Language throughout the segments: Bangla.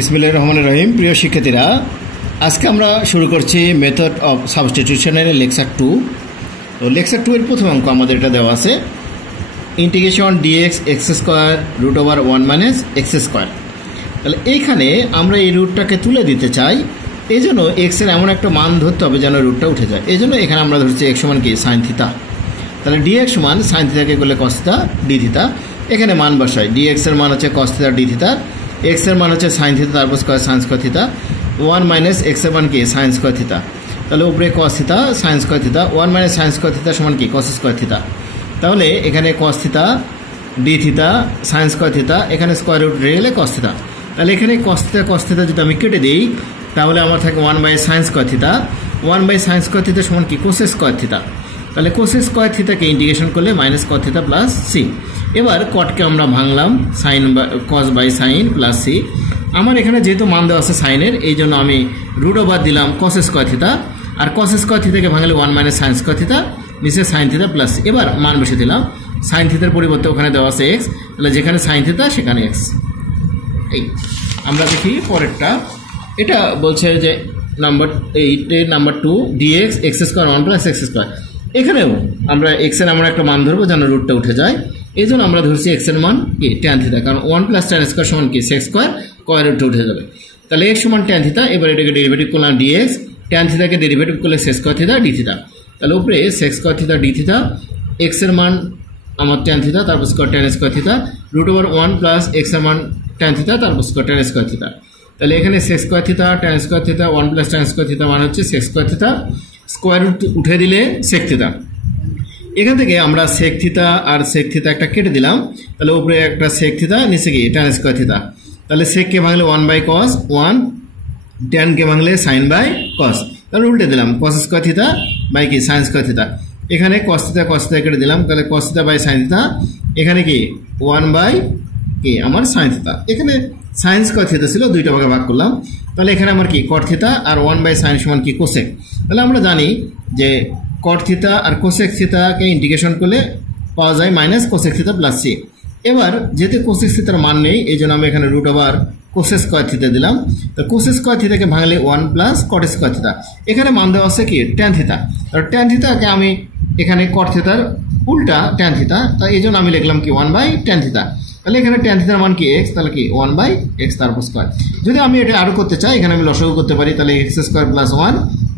বিসমিল্লাহির রহমানির রহিম। প্রিয় শিক্ষার্থীরা, আজকে আমরা শুরু করছি মেথড অফ সাবস্টিটিউশনের লেকচার 2। তো লেকচার 2 এর প্রথম অঙ্ক আমাদের এটা দেওয়া আছে, integration dx x square root over 1 minus x square. তাহলে এইখানে আমরা এই রুটটাকে তুলে দিতে চাই, এই জন্য এক্সের এমন একটা মান ধরতে হবে যেন রুটটা উঠে যায়। এই জন্য এখানে আমরা ধরছি এক্স সমান কি সাইন থিতা। তাহলে ডিএক্স সমান সাইন থিতাকে করলে কস থিতা ডি থিতা। এখানে মান বসাই, ডিএক্স এর মান হচ্ছে কস থিতা ডি থিতা, এক্স এর মান হচ্ছে সাইন থিতা তারপর square sine square theta, 1 minus x এর মান কি সাইন স্কোয়ার থিতা। তাহলে উপরে cos theta sine square theta, 1 minus sine square theta সমান কি কস স্কোয়ার থিতা। তাহলে এখানে cos theta d theta sine square theta, এখানে স্কোয়ার রুট রয়ে গেলে কস থিতা। তাহলে এখানে কস থিতা যদি আমি কেটে দিই তাহলে আমার থাকে 1 by sine square theta, 1 by sine square theta সমান কি কোস স্কোয়ার থিতা। তাহলে কোস স্কোয়ার থিতাকে ইন্টিগ্রেশন করলে minus cot theta plus C. এবার কটকে আমরা ভাঙলাম, sine cos by sine plus C. আমার এখানে যেহেতু মান দেওয়া আছে সাইনের, এই জন্য আমি রুট ওভার দিলাম কস স্কোয়ার থিতা, আর কস স্কোয়ার থিতাকে ভাঙলে 1 মাইনাস সাইন স্কোয়ার থিতা, নিচে সাইন থিতা প্লাস সি। এবার মান বসে দিলাম, সাইন থিতার পরিবর্তে ওখানে দেওয়া আছে এক্স, তাহলে যেখানে সাইন থিতা সেখানে এক্স। এই আমরা দেখি পরেরটা, এটা বলছে যে number 8 number 2 dx x square 1 plus x square. এখানেও আমরা এক্স এর এমন একটা মান ধরবো যেন রুটটা উঠে যায়, এই জন্য আমরা ধরছি এক্স এর মান কি ট্যান থিতা, কারণ 1 প্লাস ট্যান স্কোয়ার সমান কি সেক্স স্কোয়ার, স্কোয়ার রুটে উঠে যাবে। তাহলে এক্স সমান ট্যান থিতা। এবার এটাকে ডেরিভেটিভ করলাম ডিএক্স, ট্যান থিতাকে ডেরিভেটিভ করলে sec square theta d theta. তাহলে উপরে sec square theta d theta, x এর মান আমার ট্যান থিতা তারপর square tan square theta, root over 1 plus x এর মান ট্যান থিতা তারপর স্কোয়ার ট্যান স্কোয়ার থিতা। তাহলে এখানে sec square theta tan square theta 1 plus tan square theta মান হচ্ছে sec square theta, square root উঠে দিলে সেক থিতা। এখান থেকে আমরা সেক থিতা আর সেক থিতা একটা কেটে দিলাম, তাহলে উপরে একটা সেক থিতা নিচে কি ট্যান স্কোয়ার থিতা। তাহলে সেককে ভাঙলে 1 বাই কস 1, ট্যানকে ভাঙলে সাইন বাই কস। তাহলে উল্টে দিলাম কস স্কোয়ার থিতা বাই কি সাইন স্কোয়ার থিতা। এখানে কস থিতা কেটে দিলাম, তাহলে কস থিতা বাই সাইন থিতা, এখানে কি 1 বাই কি আমার সাইন থিতা। এখানে সাইন স্কোয়ার থিতা ছিল, দুইটা ভাগে ভাগ করলাম। তাহলে এখানে আমার কি কট থিতা আর 1 বাই সাইন সমান কি কোসেক। তাহলে আমরা জানি যে কট থিতা আর কোসেক থিতাকে ইন্টিগ্রেশন করলে পাওয়া যায় minus cosec theta plus C. এবার যেহেতু কোসেক থিতার মান নেই, এই জন্য আমি এখানে root over cosec square theta দিলাম। তো কোসেক স্কোয়ার থিতাকে ভাঙলে 1 প্লাস কট স্কোয়ার থিতা। এখানে মান দেওয়া আছে কি ট্যান থিতা, আর ট্যান থিতাকে আমি এখানে কট থিতার উল্টা ট্যান থিতা, তাই এই জন্য আমি লিখলাম কি 1 বাই ট্যান থিতা। তাহলে এখানে ট্যান থিতার মান কি এক্স, তাহলে কি 1 বাই এক্স তারপর স্কোয়ার। যদি আমি এটা আরও করতে চাই, এখানে আমি লসাগু করতে পারি, তাহলে এক্স স্কোয়ার প্লাস 1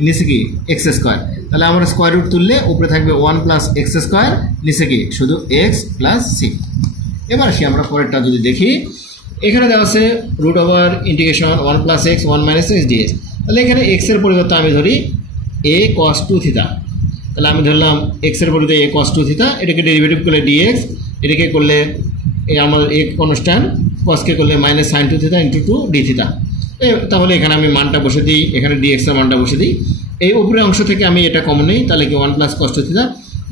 নিচে কি এক্স স্কোয়ার। তাহলে আমরা স্কোয়ার রুট তুললে উপরে থাকবে 1 প্লাস এক্স স্কোয়ার, নিচে কি শুধু এক্স প্লাস সি। এবার আসি আমরা পরেরটা যদি দেখি, এখানে দেওয়া আছে root over integration 1 plus x 1 minus x dx. তাহলে এখানে এক্স এর পরিবর্তে আমি ধরি এ কস 2 থিতা। তাহলে আমি ধরলাম এক্স এর পরিবর্তে এ কস 2 থিতা, এটাকে ডেরিভেটিভ করলে ডিএক্স, এটাকে করলে আমার এ কনস্ট্যান্ট, কসকে করলে minus sine 2 theta into 2 d theta. তাহলে এখানে আমি মানটা বসে দিই, এখানে ডিএক্স এর মানটা বসে দিই। এই উপরের অংশ থেকে আমি এটা কমন নিই, তাহলে কি 1 প্লাস কস 2 থিতা।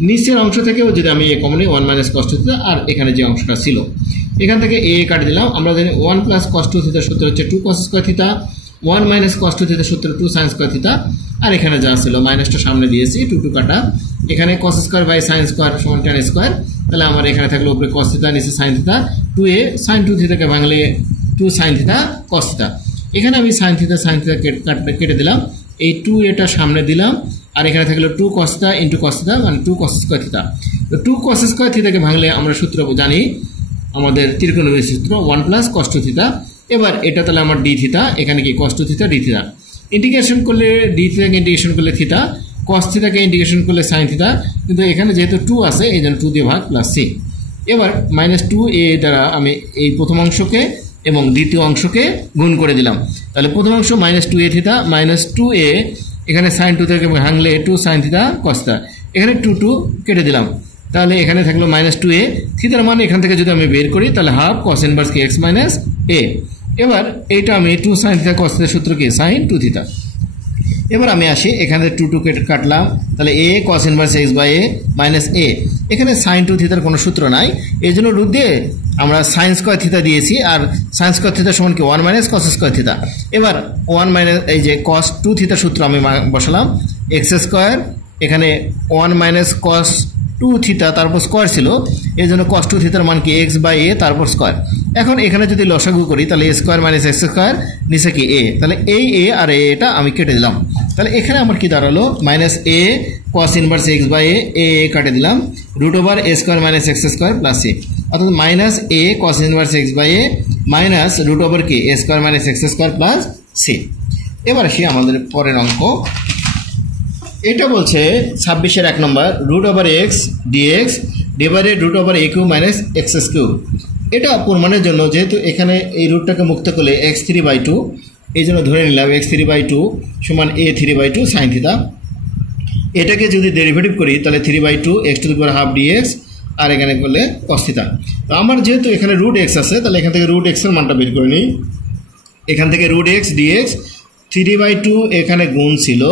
নিচের অংশ থেকেও যদি আমি এ কমন নিই 1 মাইনাস কস 2 থিতা, আর এখানে যে অংশটা ছিল এখান থেকে এ কাটে দিলাম। আমরা জানি 1 প্লাস কস 2 থিতার সূত্র হচ্ছে 2 কস স্কোয়ার থিতা, 1 মাইনাস কস 2 থিতার সূত্র 2 সাইন স্কোয়ার থিতা, আর এখানে যা ছিল মাইনাসটা সামনে দিয়েছি 2 কাটা। এখানে cos square by sine square সমান ট্যান স্কোয়ার। তাহলে আমার এখানে থাকলো উপরে কস থিতা নিচে সাইন থিতা, 2a সাইন 2 থিতাকে ভাঙলে 2 সাইন থিতা কস থিতা। এখানে আমি সাইন থিতা কেটে দিলাম, এই 2a সামনে দিলাম, আর এখানে থাকলো 2 কস থিতা ইন্টু কস থিতা মানে 2 কস স্কোয়ার থিতা। তো 2 কস স্কোয়ার থিতাকে ভাঙলে আমরা সূত্র জানি, আমাদের ত্রিকোণমিতির সূত্র 1 প্লাস কস 2 থিতা। এবার এটা তাহলে আমার ডি থিতা, এখানে কি কস 2 থিতা ডি থিতা। ইন্টিগ্রেশন করলে ডি থিতাকে ইন্টিগ্রেশন করলে থিতা, কস থিতাকে ইন্টিগ্রেশন করলে সাইন থিতা, কিন্তু এখানে যেহেতু 2 আছে এই জন্য 2 দিয়ে ভাগ প্লাস সি। এবার মাইনাস 2a দ্বারা আমি এই প্রথম অংশকে এবং দ্বিতীয় অংশকে গুণ করে দিলাম। তাহলে প্রথম অংশ minus 2a theta minus 2a, এখানে সাইন 2 থেকে ভাঙলে 2 সাইন থিতা কস থিতা, এখানে 2 কেটে দিলাম। তাহলে এখানে থাকলো মাইনাস 2a থিতার মান এখান থেকে যদি আমি বের করি তাহলে হাফ কস ইনভার্স কি এক্স মাইনাস এ। এবার এইটা আমি 2 সাইন থিতা কস থিতার সূত্র কি সাইন 2 থিতা। এবার আমি আসি, এখানে 2 কেটে কাটলাম, তাহলে a cos inverse x by a minus a. এখানে সাইন 2 থিতার কোনো সূত্র নাই, এই জন্য রুট দিয়ে আমরা সাইন স্কোয়ার থিতা দিয়েছি, আর সাইন স্কোয়ার থিতা সমান কি 1 মাইনাস কস স্কোয়ার থিতা। এবার 1 মাইনাস এই যে কস 2 থিতার সূত্র আমি বসালাম, এক্স স্কোয়ার, এখানে 1 মাইনাস কস 2 থিতা তারপর স্কোয়ার ছিল, এই জন্য কস 2 থিতার মান কি এক্স বাই এ তারপর স্কোয়ার। এখন এখানে যদি লসাগু করি তাহলে এ স্কোয়ার মাইনাস এক্স স্কোয়ার নিচে কি এ, তাহলে এই এ আর এটা আমি কেটে দিলাম। তাহলে এখানে আমার কি দাঁড়ালো minus a cos inverse x by a কাটে দিলাম root over a square minus x square plus a, অর্থাৎ minus a cos inverse x by a minus root over কি a square minus x square plus C. এবার আসি আমাদের পরের অঙ্ক। এটা বলছে 26-এর 1 number root over x dx divided root over a cube minus x cube. এটা প্রমাণের জন্য যেহেতু এখানে এই রুটটাকে মুক্ত করলে x3/2, এই জন্য ধরে নিলাম x3/2 সমান a3/2 সাইন থিটা। এটাকে যদি ডেরিভেটিভ করি তাহলে 3/2 x⁻½ dx আর এখানে করলে cos থিটা। তো আমার যেহেতু এখানে রুট এক্স আছে তাহলে এখান থেকে রুট এক্সের মানটা বের করে নিই। এখান থেকে রুট এক্স ডিএক্স 3/2 এখানে গুণ ছিল,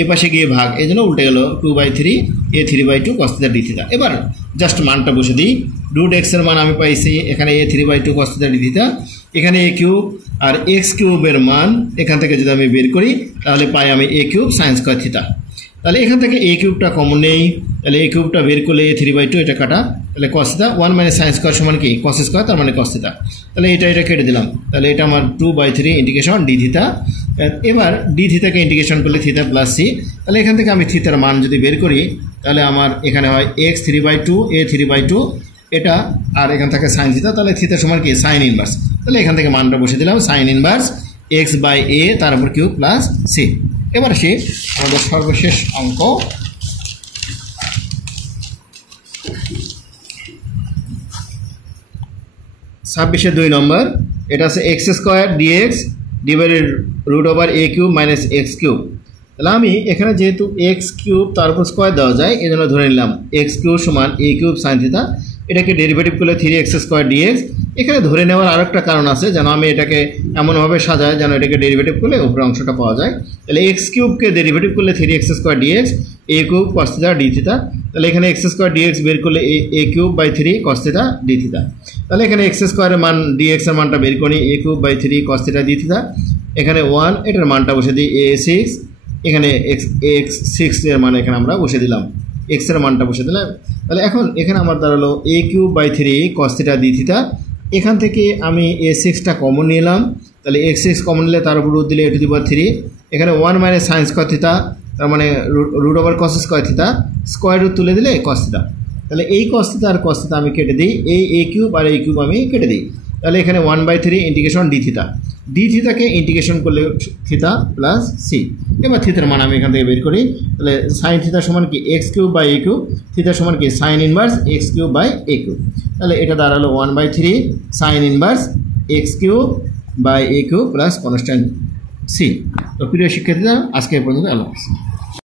এ পাশে গিয়ে ভাগ, এই জন্য উল্টে গেল 2/3 a3/2 cos theta d theta. এবার জাস্ট মানটা বসে দিই। রুট এক্সের মান আমি পাইছি এখানে a3/2 cos theta d theta, এখানে a কিউব আর এক্স কিউবের মান এখান থেকে যদি আমি বের করি তাহলে পাই আমি a cube sine square theta. তাহলে এখান থেকে a কিউবটা কমন নেই, তাহলে a কিউবটা বের করলে a3/2 এটা কাটা, তাহলে cos theta 1 minus sine square সমান কি cos স্কোয়ার, তার মানে cos থিটা। তাহলে এটা কেটে দিলাম, তাহলে এটা আমার 2/3 ইন্টিগ্রেশন d থিটা। এবার d থিটাকে ইন্টিগ্রেশন করলে থিটা প্লাস সি, তাহলে এখান থেকে আমি থিটার মান যদি বের করি তাহলে আমার এখানে হয় x3/2 a3/2 এটা, আর এখান থেকে সাইন থিটা, তাহলে থিটা সমান কি সাইন ইনভার্স। তাহলে এখান থেকে মানটা বসে দিলাম সাইন ইনভার্স x বাই এ তার উপর কিউ প্লাস সি। এবার সে আমাদের সর্বশেষ অঙ্ক। 26-এর 2 নম্বর, এটা আছে x square dx divided root over a cube minus x cube. তাহলে আমি এখানে যেহেতু এক্স কিউব তার উপর স্কোয়ার দেওয়া যায় এই জন্য ধরে নিলাম এক্স কিউব সমান এ কিউব সাইন থিটা, এটাকে ডেরিভেটিভ করলে 3x স্কোয়ার ডিএক্স। এখানে ধরে নেওয়ার আরেকটা কারণ আছে, যেন আমি এটাকে এমনভাবে সাজাই যেন এটাকে ডেরিভেটিভ করলে উপরে অংশটা পাওয়া যায়। তাহলে এক্স কিউবকে ডেরিভেটিভ করলে 3x square dx a cube cos theta d theta. তাহলে এখানে এক্স স্কোয়ার ডিএক্স বের করলে a cube by 3 cos theta d theta. তাহলে এখানে এক্স স্কোয়ারের মান ডিএক্স এর মানটা বের করি a cube by 3 cos theta d theta. এখানে 1 এটার মানটা বসে দিই a6, এখানে x6 এর মান এখানে আমরা বসে দিলাম, এক্স এর মানটা বসে দিলাম। তাহলে এখন এখানে আমার দাঁড়ালো a cube by 3 cos theta d theta. এখান থেকে আমি a6টা কমন নিলাম, তাহলে x6 কমন নিলে তার উপর রুট দিলে a⁻3, এখানে 1 মাইনাস সাইন স্কোয়ার থিটা তার মানে root over cos square theta, square root তুলে দিলে cos থিটা। তাহলে এই cos থিটা আর cos থিটা আমি কেটে দিই, এই এ কিউব আর এই কিউব আমি কেটে দিই। তাহলে এখানে 1/3 ইন্টিগ্রেশন ডি থিটা, ডি থিটাকে ইন্টিগ্রেশন করলে থিটা প্লাস সি। এবার থিটার মান আমি এখান থেকে বের করি, তাহলে সাইন থিটা সমান কি x cube by a cube, theta সমান কি sine inverse x cube by a cube. তাহলে এটা দাঁড়ালো 1/3 sine inverse x cube by a cube plus constant c. তো প্রিয় শিক্ষার্থীরা আজকে এই পর্যন্ত আল্লাহ হাফেজ।